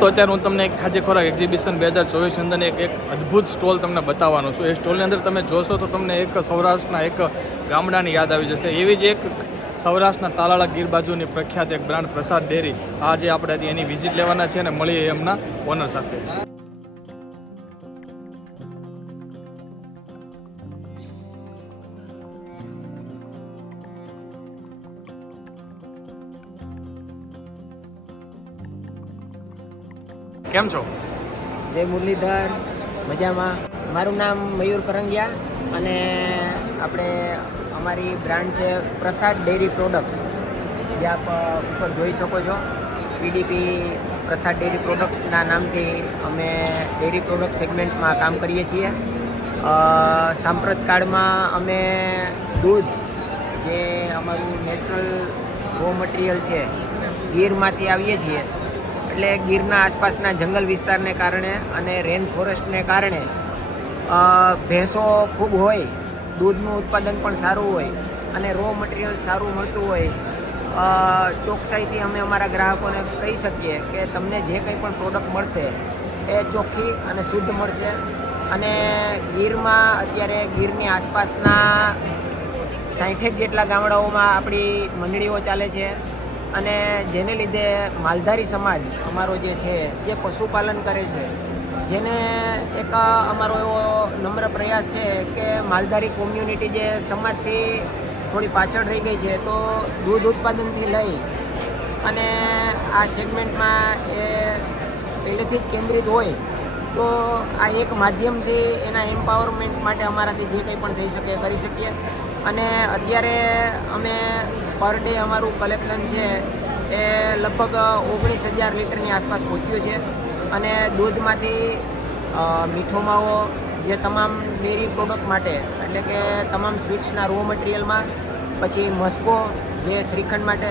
તો અત્યારે હું તમને એક ખાદ્ય ખોરાક એક્ઝિબિશન 2024 અંદર એક અદ્ભુત સ્ટોલ તમને બતાવવાનો છું. એ સ્ટોલની અંદર તમે જોશો તો તમને એક સૌરાષ્ટ્રના એક ગામડાની યાદ આવી જશે. એવી જ એક સૌરાષ્ટ્રના તાલાળા ગીર બાજુની પ્રખ્યાત એક બ્રાન્ડ પ્રસાદ ડેરી. આજે આપણે એની વિઝિટ લેવાના છે અને મળીએ એમના ઓનર સાથે. કેમ છો? જય મુરલીધર, મજામાં. મારું નામ મયુર કરંગિયા અને અમારી બ્રાન્ડ છે પ્રસાદ ડેરી પ્રોડક્ટ્સ, જે આપ ઉપર જોઈ શકો છો. પીડીપી પ્રસાદ ડેરી પ્રોડક્ટ્સના નામથી અમે ડેરી પ્રોડક્ટ સેગમેન્ટમાં કામ કરીએ છીએ. સાંપ્રત કાળમાં અમે દૂધ, જે અમારું નેચરલ રો મટીરિયલ છે, ગીરમાંથી આવીએ છીએ. એટલે ગીરના આસપાસના જંગલ વિસ્તારને કારણે અને રેન ફોરેસ્ટને કારણે ભેંસો ખૂબ હોય, દૂધનું ઉત્પાદન પણ સારું હોય અને રો મટીરિયલ સારું મળતું હોય. ચોકસાઈથી અમે અમારા ગ્રાહકોને કહી શકીએ કે તમને જે કંઈ પણ પ્રોડક્ટ મળશે એ ચોખ્ખી અને શુદ્ધ મળશે. અને ગીરમાં અત્યારે ગીરની આસપાસના 60 જેટલા ગામડાઓમાં આપણી મંડળીઓ ચાલે છે. અને જેને લીધે માલધારી સમાજ અમારો જે છે, જે પશુપાલન કરે છે, જેને એક અમારો એવો નમ્ર પ્રયાસ છે કે માલધારી કોમ્યુનિટી જે સમાજથી થોડી પાછળ રહી ગઈ છે, તો દૂધ ઉત્પાદનથી લઈ અને આ સેગમેન્ટમાં એ પહેલેથી જ કેન્દ્રિત હોય, તો આ એક માધ્યમથી એના એમ્પાવરમેન્ટ માટે અમારાથી જે કંઈ પણ થઈ શકે કરી શકીએ. અને અત્યારે અમે પર ડે અમારું કલેક્શન છે એ લગભગ 19,000 લીટરની આસપાસ પહોંચ્યું છે. અને દૂધમાંથી મીઠો માવો, જે તમામ ડેરી પ્રોડક્ટ માટે, એટલે કે તમામ સ્વીટ્સના રો મટીરિયલમાં, પછી મસ્કો જે શ્રીખંડ માટે,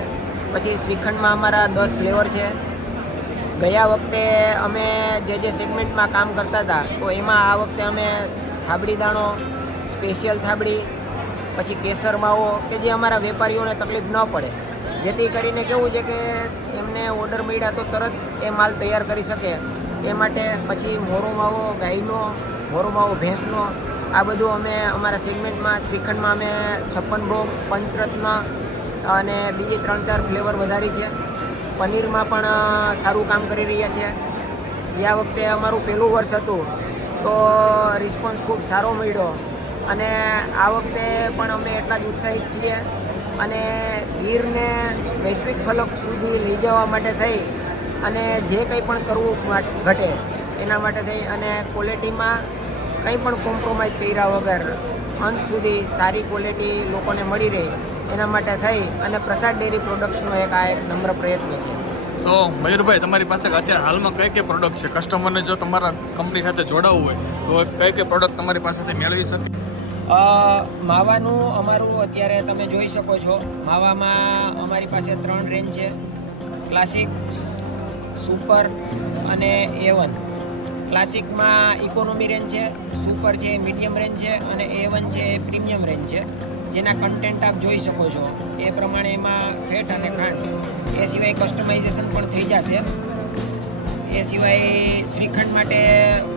પછી શ્રીખંડમાં અમારા 10 ફ્લેવર છે. ગયા વખતે અમે જે સેગમેન્ટમાં કામ કરતા હતા, તો એમાં આ વખતે અમે થાબડી દાણો, સ્પેશિયલ થાબડી, પછી કેસર માવો, કે જે અમારા વેપારીઓને તકલીફ ન પડે, જેથી કરીને કેવું છે કે એમને ઓર્ડર મળ્યા તો તરત એ માલ તૈયાર કરી શકે એ માટે. પછી મોરો માવો ગાયનો, મોરો માવો ભેંસનો, આ બધું અમે અમારા સેગમેન્ટમાં શ્રીખંડમાં અમે 56 ભોગ, પંચરત્ન અને બીજી 3-4 ફ્લેવર વધારી છે. પનીરમાં પણ સારું કામ કરી રહ્યા છે. ગયા વખતે અમારું પહેલું વર્ષ હતું, તો રિસ્પોન્સ ખૂબ સારો મળ્યો. અને આ વખતે પણ અમે એટલા જ ઉત્સાહિત છીએ. અને ગીરને વૈશ્વિક ફલક સુધી લઈ જવા માટે થઈ અને જે કંઈ પણ કરવું ઘટે એના માટે થઈ અને ક્વોલિટીમાં કંઈ પણ કોમ્પ્રોમાઇઝ કર્યા વગર અંત સુધી સારી ક્વોલિટી લોકોને મળી રહે એના માટે થઈ અને પ્રસાદ ડેરી પ્રોડક્ટ્સનો એક નમ્ર પ્રયત્ન છે. તો મયુરભાઈ, તમારી પાસે અત્યારે હાલમાં કઈ પ્રોડક્ટ છે? કસ્ટમરને જો તમારા કંપની સાથે જોડાવવું હોય તો કઈ પ્રોડક્ટ તમારી પાસેથી મેળવી શકે? માવાનું અમારું અત્યારે તમે જોઈ શકો છો. માવામાં અમારી પાસે 3 રેન્જ છે: ક્લાસિક, સુપર અને A1. ક્લાસિકમાં ઇકોનોમી રેન્જ છે, સુપર છે મીડિયમ રેન્જ છે અને A1 છે પ્રીમિયમ રેન્જ છે. જેના કન્ટેન્ટ આપ જોઈ શકો છો એ પ્રમાણે એમાં ફેટ અને ખાંડ, એ સિવાય કસ્ટમાઇઝેશન પણ થઈ જશે. એ સિવાય શ્રીખંડ માટે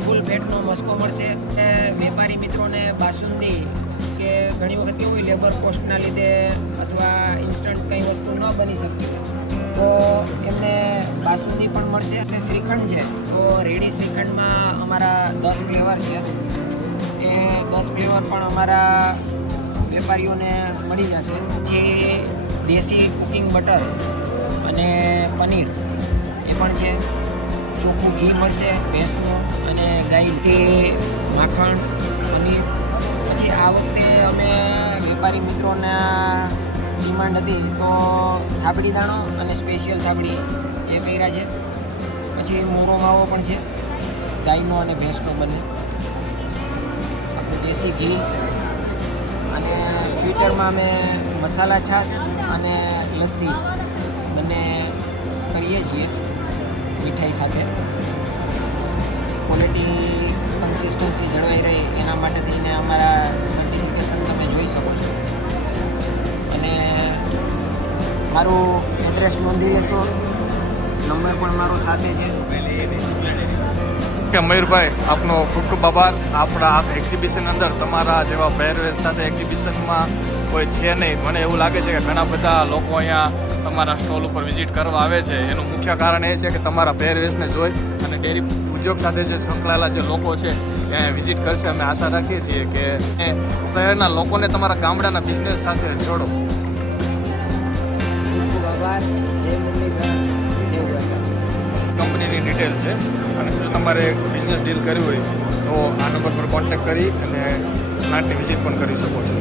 ફૂલ ફેટનો મસ્કો મળશે. વેપારી મિત્રોને બાસુંદી, કે ઘણી વખત કેવું હોય લેબર કોસ્ટના લીધે અથવા ઇન્સ્ટન્ટ કંઈ વસ્તુ ન બની શકતી, તો એમને બાસુંદી પણ મળશે. અને શ્રીખંડ છે તો રેડી શ્રીખંડમાં અમારા 10 ફ્લેવર છે. એ 10 ફ્લેવર પણ અમારા વેપારીઓને મળી જશે. પછી દેશી કુકિંગ બટર અને પનીર એ પણ છે. ચોખ્ખું ઘી મળશે ભેંસનું અને ગાયથી માખણ, પનીર. પછી આ વખતે અમે વેપારી મિત્રોના ડિમાન્ડ હતી તો થાબડી દાણો અને સ્પેશિયલ થાબડી એ કર્યા છે. પછી મોરો માવો પણ છે, ગાયનો અને ભેંસનો બંને. આપણું દેશી ઘી. અને ફ્યુચરમાં અમે મસાલા છાશ અને લસ્સી બંને કરીએ છીએ મીઠાઈ સાથે. ક્વોલિટી કન્સિસ્ટન્સી જળવાઈ રહે એના માટે થઈને અમારા સર્ટિફિકેશન તમે જોઈ શકો છો. અને મારું એડ્રેસ નોંધી લેશો, નંબર પણ મારો સાથે છે. ઓકે મયુરભાઈ, આપનો ખૂબ ખૂબ આભાર. આપણા આ એક્ઝિબિશન અંદર તમારા જેવા પહેરવેશ સાથે એક્ઝિબિશનમાં કોઈ છે નહીં. મને એવું લાગે છે કે ઘણા બધા લોકો અહીંયા તમારા સ્ટોલ ઉપર વિઝિટ કરવા આવે છે. એનું મુખ્ય કારણ એ છે કે તમારા પહેરવેશને જોઈ અને ડેરી ઉદ્યોગ સાથે જે સંકળાયેલા જે લોકો છે એ વિઝિટ કરશે. અમે આશા રાખીએ છીએ કે શહેરના લોકોને તમારા ગામડાના બિઝનેસ સાથે જોડો. ખૂબ ખૂબ આભાર. જય મુરલીધર, જય દ્વારકાધીશ. કંપનીની ડિટેલ છે અને જો તમારે બિઝનેસ ડીલ કરવી હોય તો આ નંબર પર કોન્ટેક્ટ કરી અને પ્લાન્ટની વિઝિટ પણ કરી શકો છો.